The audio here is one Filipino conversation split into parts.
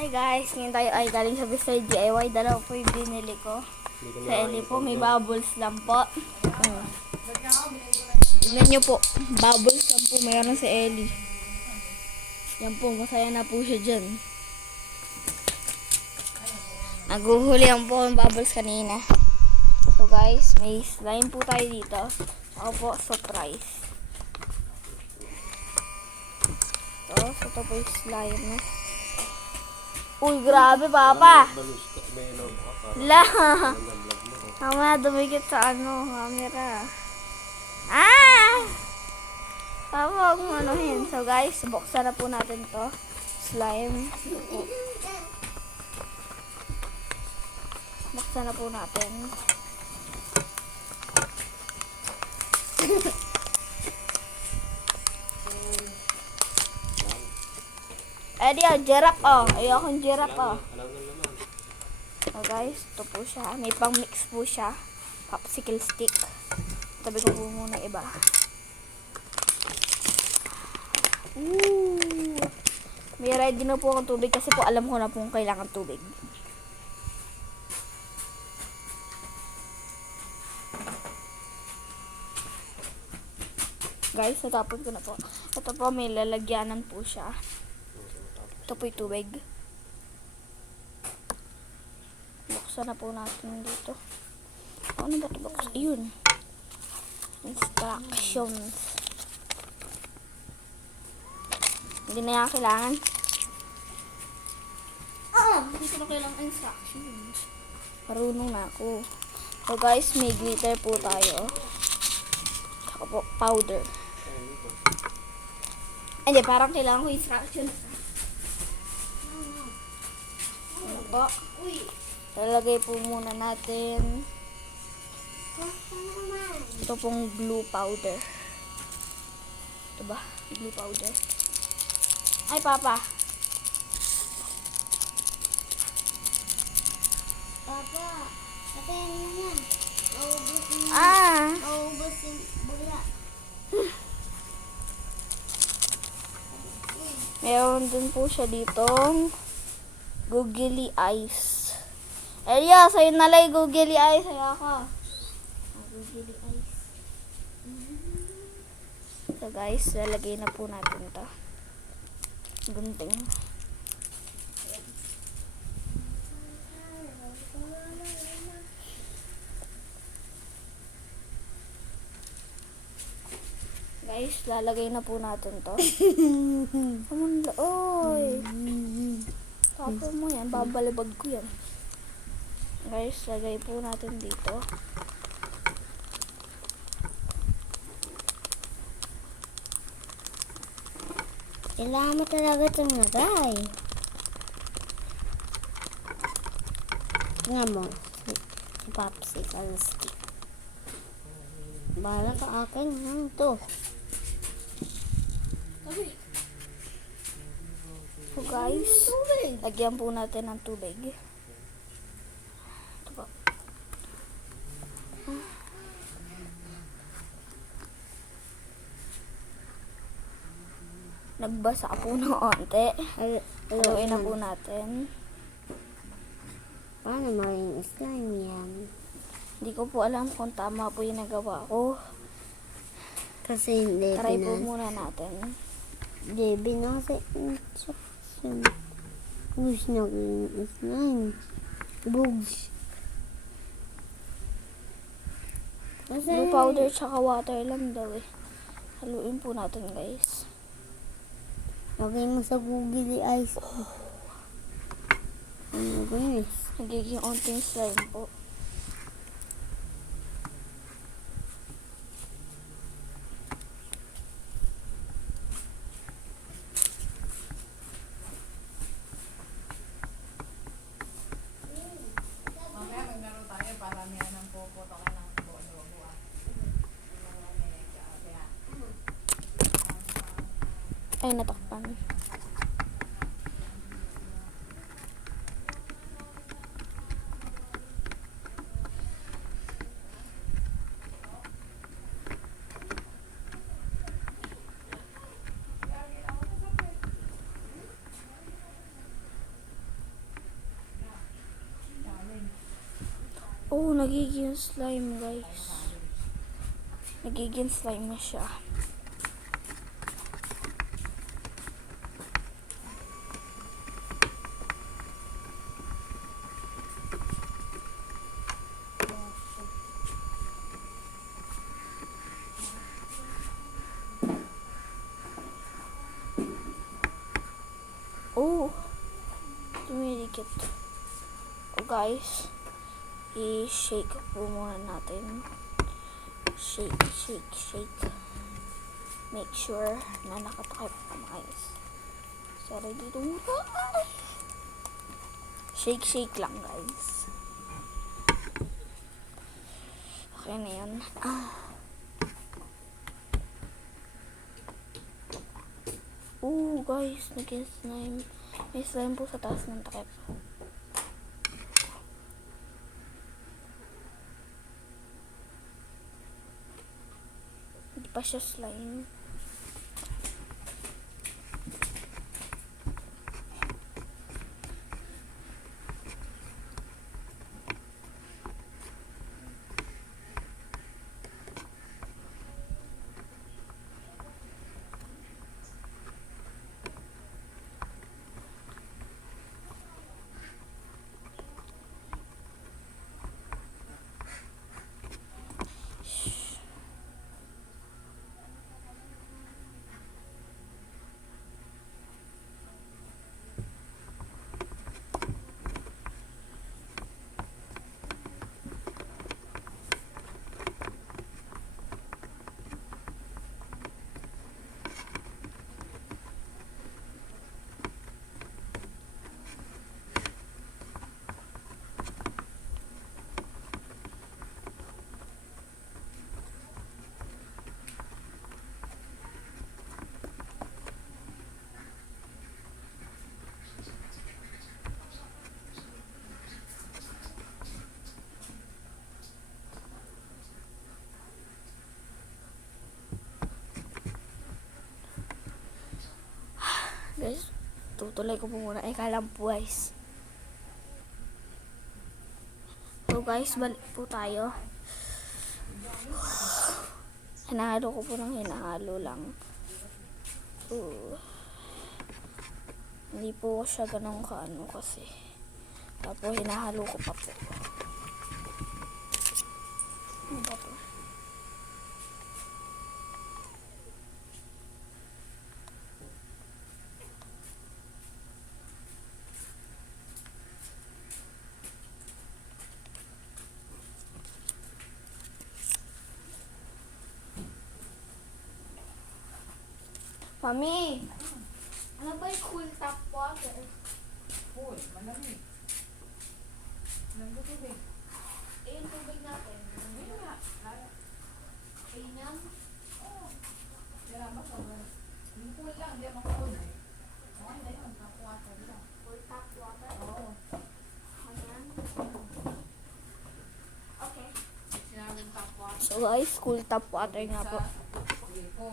Hi guys, ngayon tayo ay galing sa Mr. DIY. Dalawa po yung binili ko. Sa Ellie po, may bubbles lang po. Tignan nyo po, bubbles lang po mayroon sa Ellie. Yan po, masaya na po siya dyan. Naguhuli ang po ang bubbles kanina. So guys, may slime po tayo dito. Ako po, surprise. So ito po yung slime. Uy, grabe, Papa. La. Mamaya dumikit sa camera. Papa, huwag mo anuhin. So guys, buksan na po natin to. Slime. Buksan na po natin. Di giraffe ayokong giraffe So guys, ito po siya. May pang mix po siya. Popsicle stick. Tabi ko po muna iba. May ready na po akong tubig kasi po alam ko na po kung kailangan tubig. Guys, natapon ko na po. Ito po, may lalagyanan po siya. Ito po yung tubig. Buksan na po natin dito. Ano ba ito buksan? Ayun. Instructions. Hindi na yan kailangan. Hindi ko na kailangan instructions. Marunong na ako. So guys, may glitter po tayo. Saka po, powder. Hindi, parang kailangan ko instructions. Ano po? Lalagay po muna natin ito pong glue powder. Ito ba? Glue powder. Ay, Papa. Papa, patayin mo yan. Maubos yung bula. Meron din po siya ditong googly eyes. Elia, sa'yo nalay googly eyes. Sa'yo ako. Googly eyes. So guys, lalagay na po natin ito. Gunting. Guys, lalagay na po natin to. Oy. Papa mo yan, babalibag ko yan. Guys, lagay po natin dito. Kailangan mo talaga itong lagay. Tingnan mo. Si popsicle stick. Bahala ka akin. Ano to? So guys, lagyan po natin ng tubig. Ito po. Nagbasa po ng onte. Haluin na po natin. Paano maging slime yan? Hindi ko po alam kung tama po yung nagawa ko. Kasi hindi Try po muna natin. Hindi binasa instruction. Bugs na yung slime. Bugs. Blue powder tsaka water lang daw eh. Haluin po natin guys. Lagay mo sa googly eyes. Ano guys? Nagiging onting slime po. Ay, natakpan. Oh, nagiging slime, guys. Nagiging slime na siya. Oh, dumidikit. Oh, guys. I-shake po muna natin. Shake, shake, shake. Make sure na nakatakip ang guys. Sorry dito. Shake, shake lang, guys. Okay na yun. Oh, guys. Naging slime. May slime po sa taas ng takip. Hindi pa siya slime. Guys, tutuloy ko po muna. Eka lang po, guys. So, guys, balik po tayo. Hinahalo ko po ng hinahalo lang. Hindi po siya ganun kaano kasi. Tapos, hinahalo ko pa po. Ano ba po? Mami, ano ba yung cool tap water? Uy, malamig. Malamig tubig. Eh, yung tubig natin. Ayun nga. Kainan? Oo. Kaya ba sa yung pool lang, hindi ako pool eh. Oo, hindi yun. Tap water lang. Cool tap water? Oo. Ayan. Okay. Sinabing tap water. So guys, cool tap water nga po. Sige po.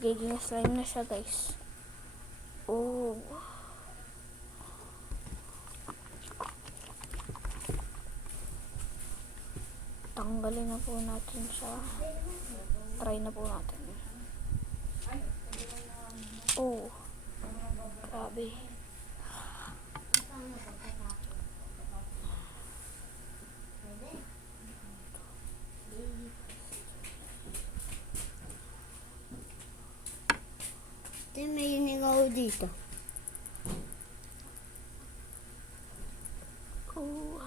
Nagiging slime na siya, guys. Oh. Tanggalin na po natin siya. Try na po natin. Oh. Grabe. Ito may inigaw dito. Oh.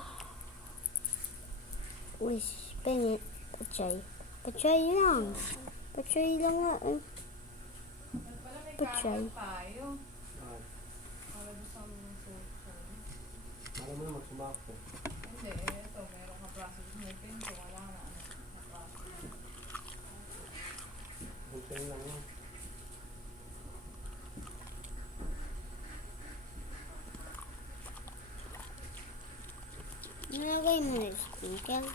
Uy, pengen. Pachay. Pachay lang. Pachay lang nga. Pachay. Tayo. Para doon sa mga cellphone. Para mo na magsumako. Hindi, ito. Meron ka process natin. So, wala na. Na-process. Buntay lang yun. Nalagay mo na yung sprinkles.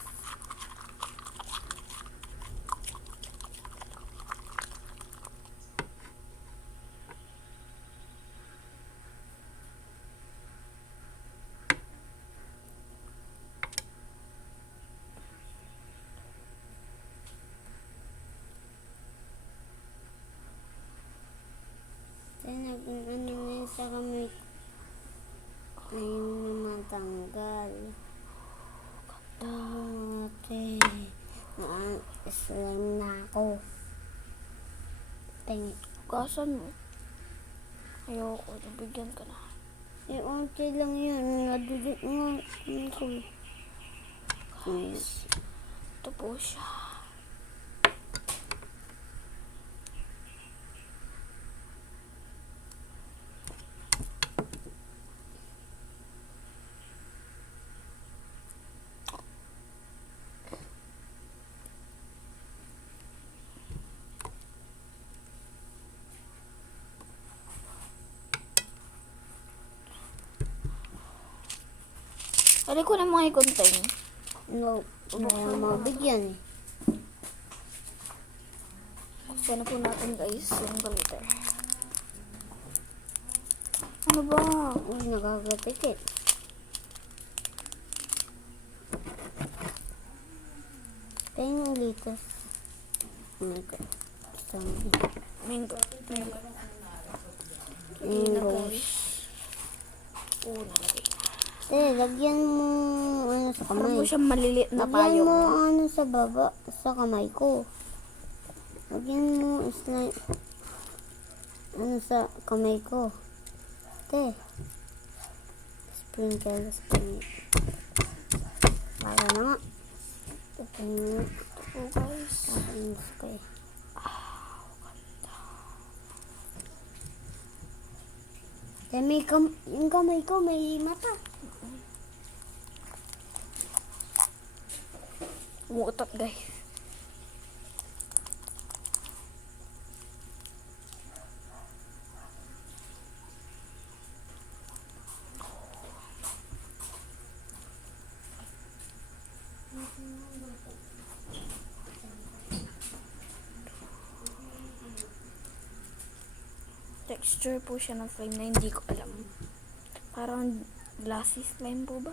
Tsaka may ayun naman tanggal. Ate. Slime na ako. Tingin. Gasan mo. Ayoko, nabigyan ka na. Eh, unti lang yun. Nadudot nga. Ko. Ito po siya. Pwede ko na mga i-contain. No. Ayaw mabigyan eh. Buksan na po natin guys yung glitter. Ano ba? Uy, nakakapikit. Tingin dito. Oh my God. Mango. Mango. Mango. Oo, nalagay na. Lagyan mo ano sa Parang po kamay. siyang maliliit na Lagyan payong. mo ano sa baba, sa kamay ko. Lagyan mo slime ano sa kamay ko. Sprinkle. Para na nga. Ito yung Oo guys. tapos ko eh. Yung kamay ko may mata. Umuutot guys. Texture po siya ng slime na hindi ko alam. Parang glassy slime po ba?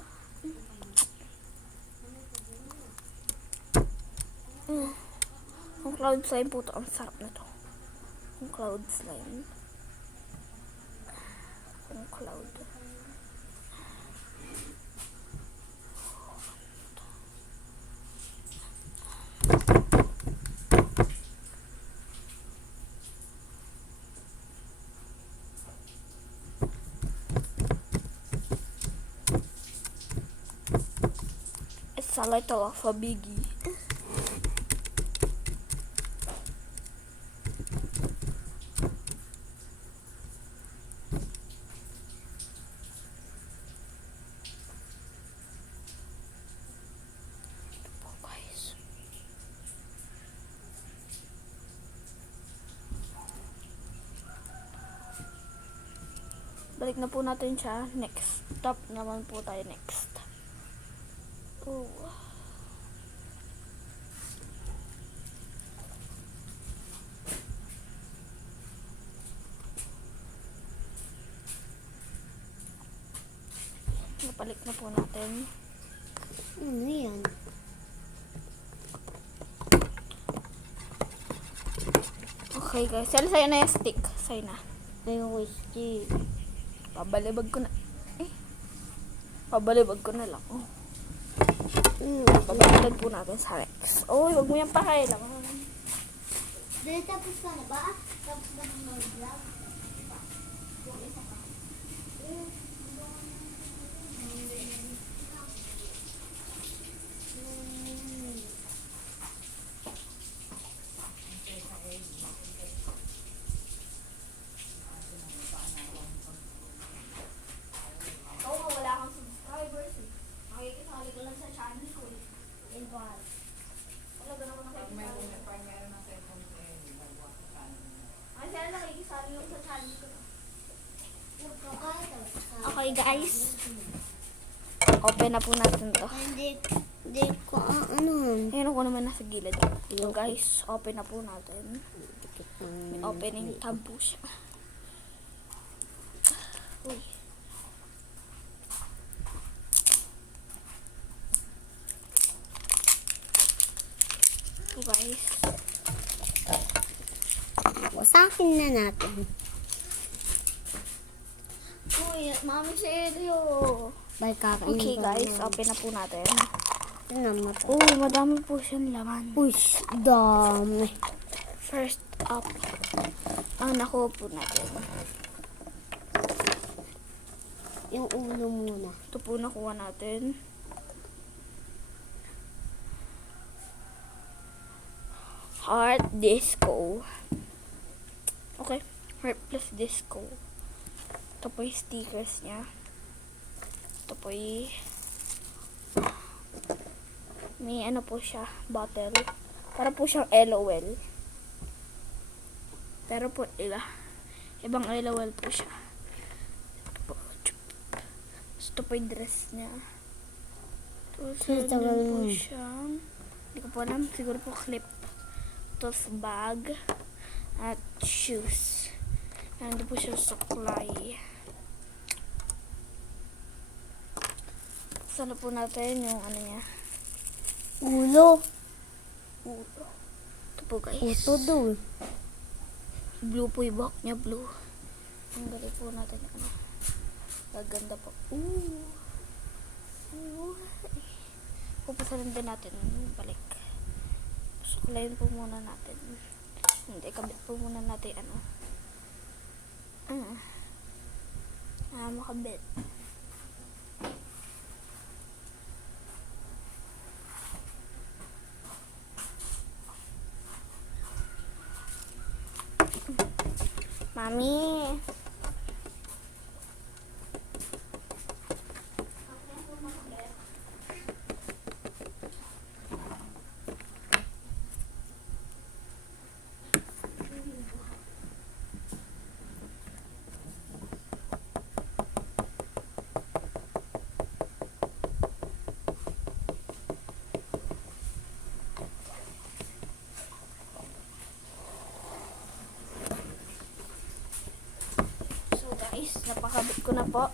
Ang cloud slime po to. Ang sarap na to. Ang cloud slime. Ang cloud. It's a little of a biggie. Guys. Balik na po natin siya. Next stop naman po tayo next. Oh. Napalik na po natin. Ano yan? Okay guys, sa'yo na yung stick. Sa'yo na. Ayoko stick. Pabalibag ko na. Pabalibag ko na lang. Oh. Pabalibag po natin sa Rex. Oh, huwag mo yung pakailang. Dahil tapos ka na ba? Tapos ka na mag-vlog? Oo, wala kang subscribers eh. Makikisali ko lang sa channel ko eh. Wala ganun ako nakikisali. Ay, sila nakikisali lang sa channel ko. Okay guys. Open na po natin to. Hindi ko ano. Ayun ako naman nasa gilid. So guys, open na po natin. May opening tab po siya. Uy. So guys. Wasakin na natin. Mami, si Elio. Bye, kakainin Okay ko guys, na. open na po natin. Ito na mata. Oh, madami po siyang laman. Uy, dami. First up, ang nakuha po natin. Yung ulo muna. Ito po nakuha natin. Heart Disco. Okay, Heart plus Disco. Ito po yung stickers niya. Ito po yung may ano po siya, bottle. Para po siyang LOL. Pero po ibang LOL po siya. Ito po yung dress niya. Ito din po siya. Hindi ko po alam. Siguro po clip. Tapos bag. At shoes. Nandito po siya sa kulay. Sana po natin yung ano niya. Ulo. Ito po guys. Puto daw. Blue po yung buhok niya. Blue. Ang galing po natin yung ano. Gaganda po. Pupasalan din natin. Balik. Suklayin po muna natin. Hindi, kabit po muna natin ano. Makabit. Mami. Napakabit ko na po.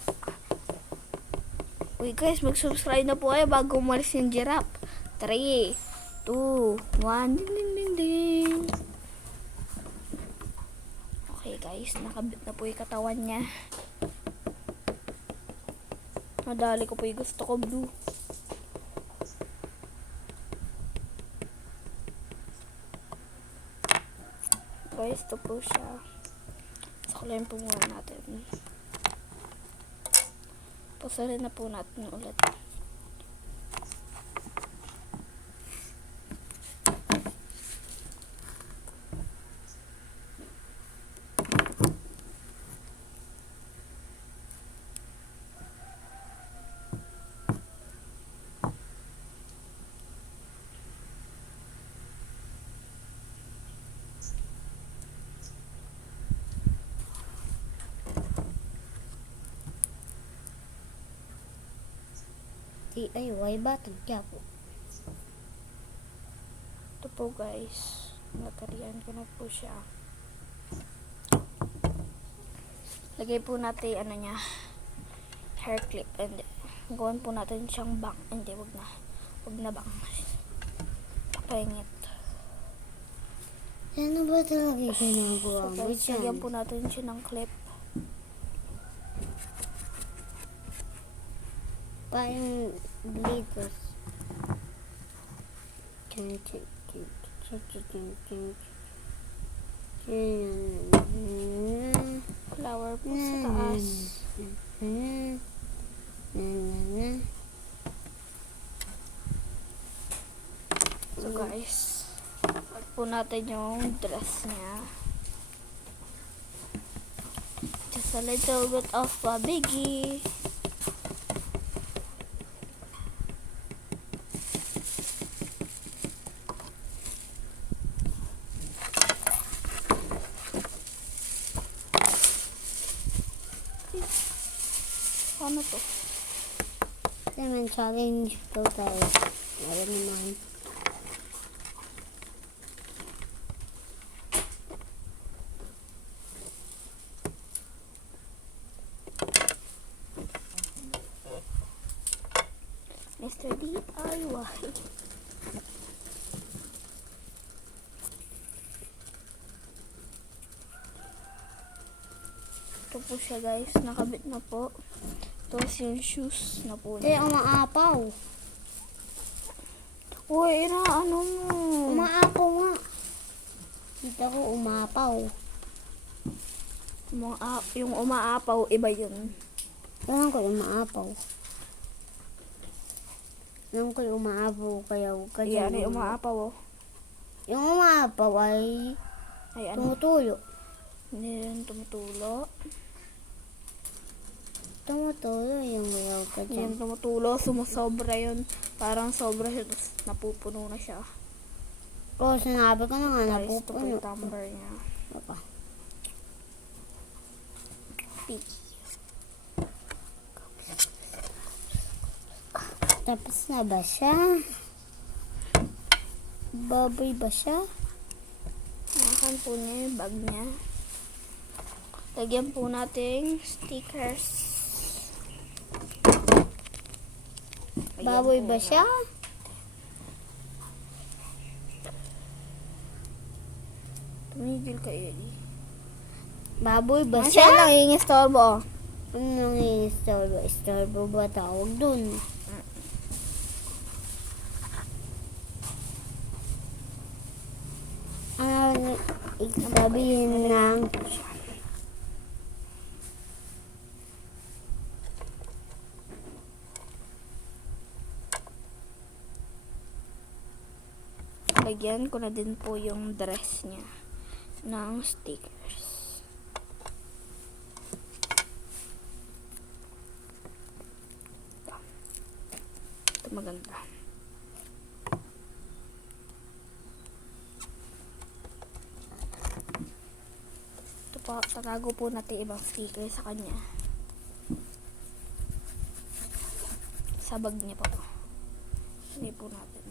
Uy guys, mag-subscribe na po kayo bago umalis yung giraffe. 3, 2, 1. Ding ding ding ding. Okay guys, nakabit na po yung katawan niya. Nadali ko po yung gusto ko, blue. Guys, ito po siya. Sakulayin po muna natin. Pasarin na po natin ulit. DIY Batang Quiapo. Ito po guys. Natarian ko na po siya. Lagay po natin ano niya. Hair clip. And gawin po natin siyang bang. Hindi, wag na. Wag na bang. Pangit. Ano ba talaga yung ginagawa So mo guys, dyan? lagyan po natin siya ng clip. Parang glitters. Flower po sa taas. So guys, wag po natin yung dress niya. Just a little bit of a biggie. Ano to? Naman challenge daw tayo. Meron naman. Mr. DIY. Ito po siya guys, nakabit na po. Tapos yung shoes na po Eh, niya. umaapaw. Uy, ano mo? Umaapaw nga. Kita ko umaapaw. Yung umaapaw, iba yun. Alam ko umaapaw. Alam ko umaapaw kaya huwag ka Yan, dyan. yung umaapaw oh. Yung umaapaw ay Ay, ano? tumutulo. Hindi rin tumutulo. Tumutulo yung huwag ka Hindi dyan. rin tumutulo. Sumusobra yun. Parang sobra siya. Tapos napupuno na siya. Oo, sinabi ko na nga, Guys, ito po napupuno. yung tumbler niya. Baka. Tapos na ba siya? Baboy ba siya? Nakakan po niya yung bag niya. Lagyan po natin stickers. Lagyan Baboy po ba na- siya? Tumigil ka, Eli. Baboy ba Siya siya? lang yung istorbo. Ano nang i-istorbo? Istorbo ba tawag dun? Ano sabihin ng Lagyan ko na din po yung dress niya ng stickers. Ito maganda. Ito po, tatago po natin ibang sticker sa kanya. Sa bag niya po. Hindi po natin.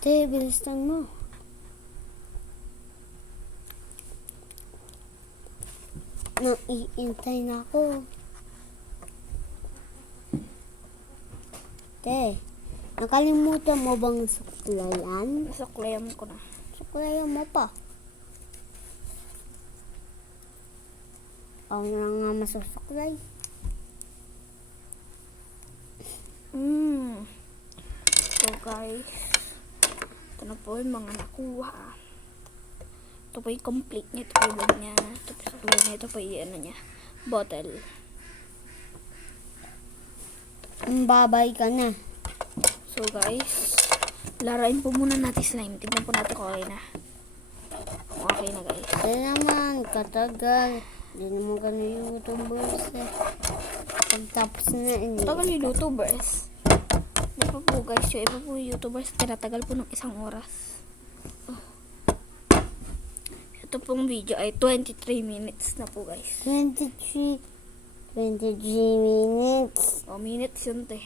Te, bilisan mo. Naiintay na ako. Te, nakalimutan mo bang suklayan? Nasuklayan ko na. Suklayan mo pa. Ako na nga masusuklay. So guys, ito na po yung mga nakuha. Ito po yung complete niya. Ito po yung bag niya. Ito po yung suklay niya. Ito po yung ano niya. Bottle. Ang babay ka na. So guys, larain po muna natin slime. Tignan po natin kung okay na. Kung okay na guys. Hindi naman, katagal. Hindi naman kami YouTubers eh. Pagtapos na ini. Tagal yung YouTubers. Di pa po guys, yung iba po yung YouTubers, tinatagal po ng 1 oras. Oh. Ito pong video ay 23 minutes na po guys. 23 minutes. O, minutes yun te.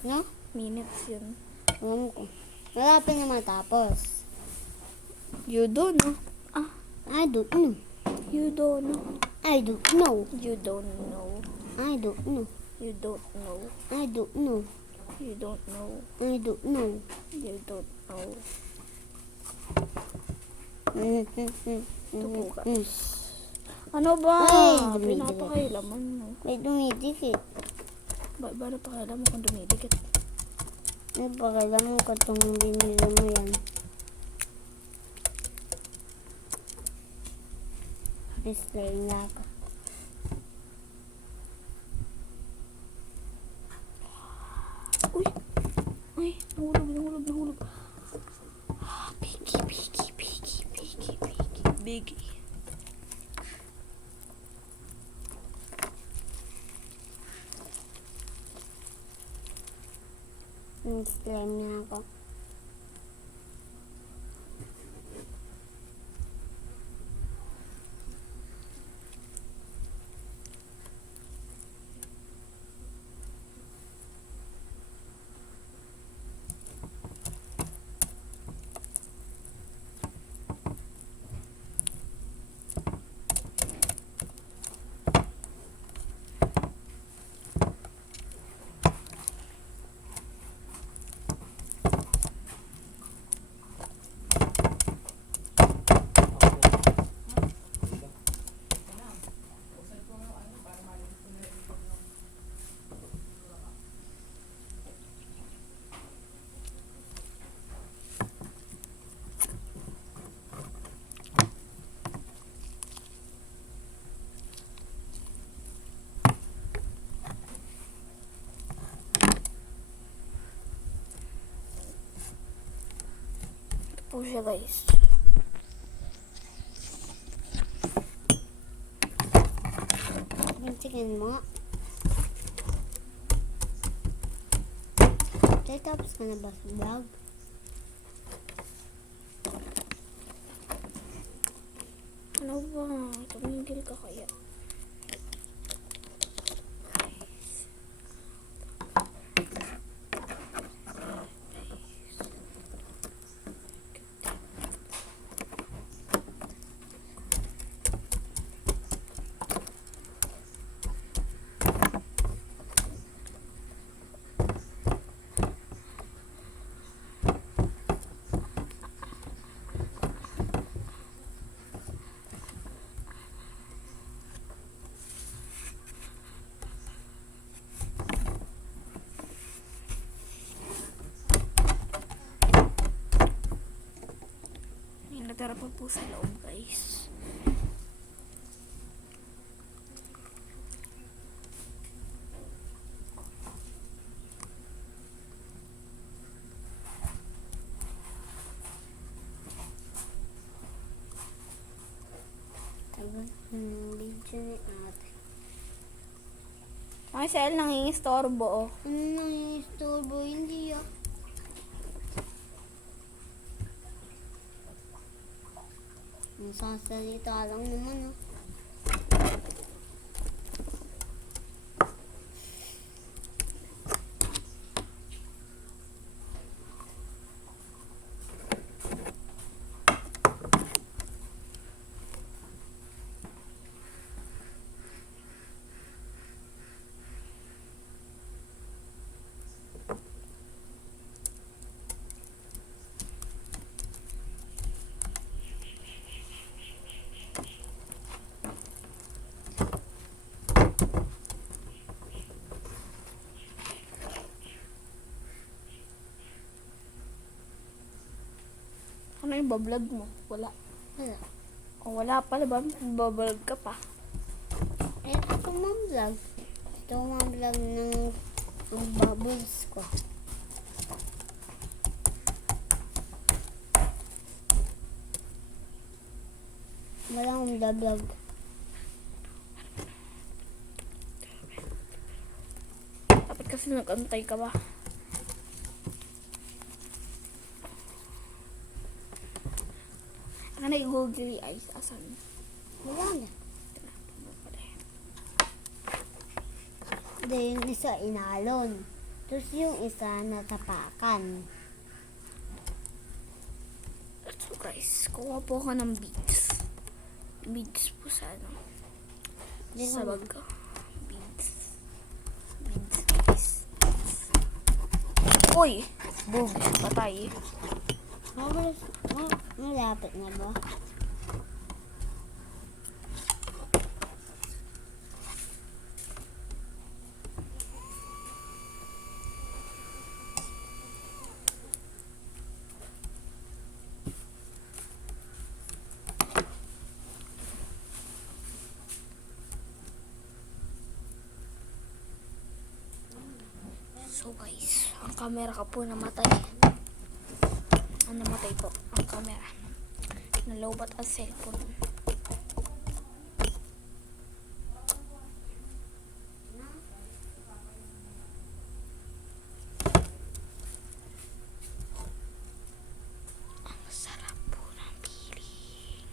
No? Minutes yun. Alam ko. Wala pa na matapos. You don't know. I don't know. You don't know. I don't know. You don't know. I don't know. You don't know. I don't know. You don't know. I don't know. You don't know. Ito po Mm. guys. Ano ba? Ay, dumidikit. Pinapakailaman mo. May dumidikit. Ba napakailaman kung dumidikit? Napakailan mo ka itong binila mo yan. Dislay nga ako. Uy! Uy! Nahulog. Biggie. Dislay nga ako. po siya, guys. Tingnan mo nga. Tapos ka na ba sa vlog? Ano ba? Tumigil ka kaya? Natira pa po sa loob, guys. Tagal ng video ni ate. Ay, Sel, nangingistorbo, oh. Ano nang istorbo? Hindi ah. Nasasalita lang naman ah. Ano yung bablog mo? Wala. Wala. O, wala pala ba? Bablog ka pa. Eh, ito vlog. Ito vlog ng bubbles ko. Wala akong vlog. Dapat kasi nag-antay ka ba? Ano yung googly eyes? Asan? Wala na. Hindi, yung isa inalon. Tapos yung isa natapakan. So guys, kuha po ako ng beads. Beads po sa ano? Di Sa ko- bag ko. Beads. Beads, guys. Uy! Boom! Patay. Malapit na ba? So guys, ang camera ko po namatay. Namatay po ang camera. Nalobat ang cellphone. Ang sarap po ng piling.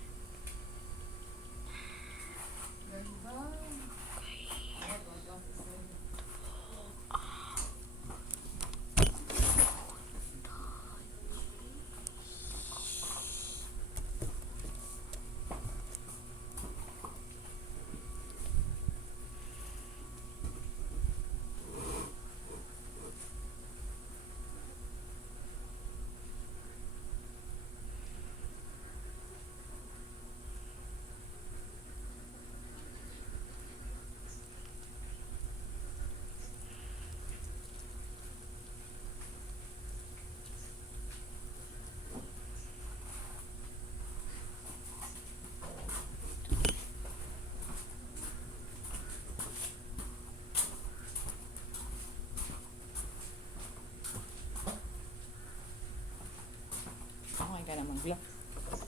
Black.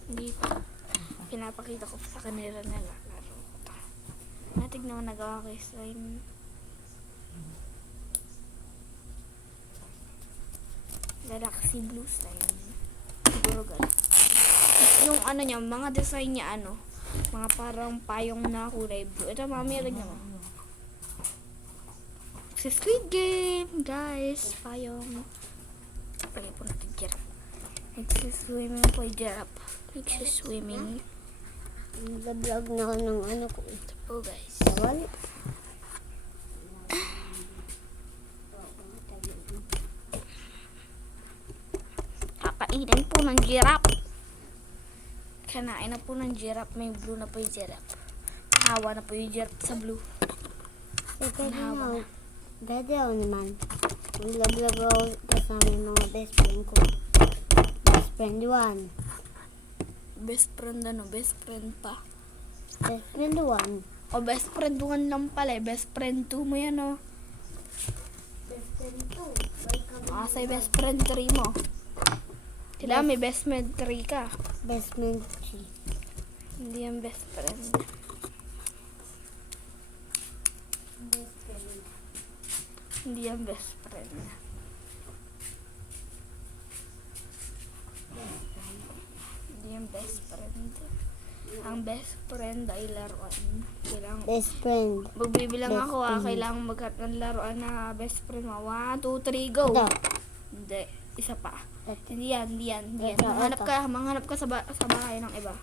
Hindi pa. Pinapakita ko sa kanila na laro ko. Natignan mo nagawa ko yung slime. Galaxy blue slime. Siguro ganun. Yung ano niya, mga design niya mga parang payong na kulay blue. Ito mami, tignan mo. Si Squid Game, guys. Payong. Pagay po natin giraffe. Nagsiswimming po yung giraffe. Nagsiswimming. Nag-vlog na ako ng ano ko. Ito po guys. Bawal. Kakainin po ng giraffe. Kanain na po ng giraffe. May blue na po yung giraffe. Hawa na po yung giraffe sa blue. Pwede Nahawa na. Pwede ako naman. Nag-vlog ako kasama yung mga best friend ko. Best friend 1. Best friend best friend pa. Best friend 1. O best friend 1 lang pala eh. Best friend 2 mo yan Best friend 2. Say best friend 3 mo. Sila may best friend 3 ka. Best friend 3. Hindi yan best friend. Best friend. Hindi yan best friend. Hindi yan best friend. Ang best friend ay laruan. Kailangan Best friend. magbibilang Best ako friend. kailangan magkat ng laruan na best friend mo. 1, 2, 3, go! Ito. Hindi. Isa pa. Ito. Hindi yan. Ito, Manghanap ka sa bahay ng iba.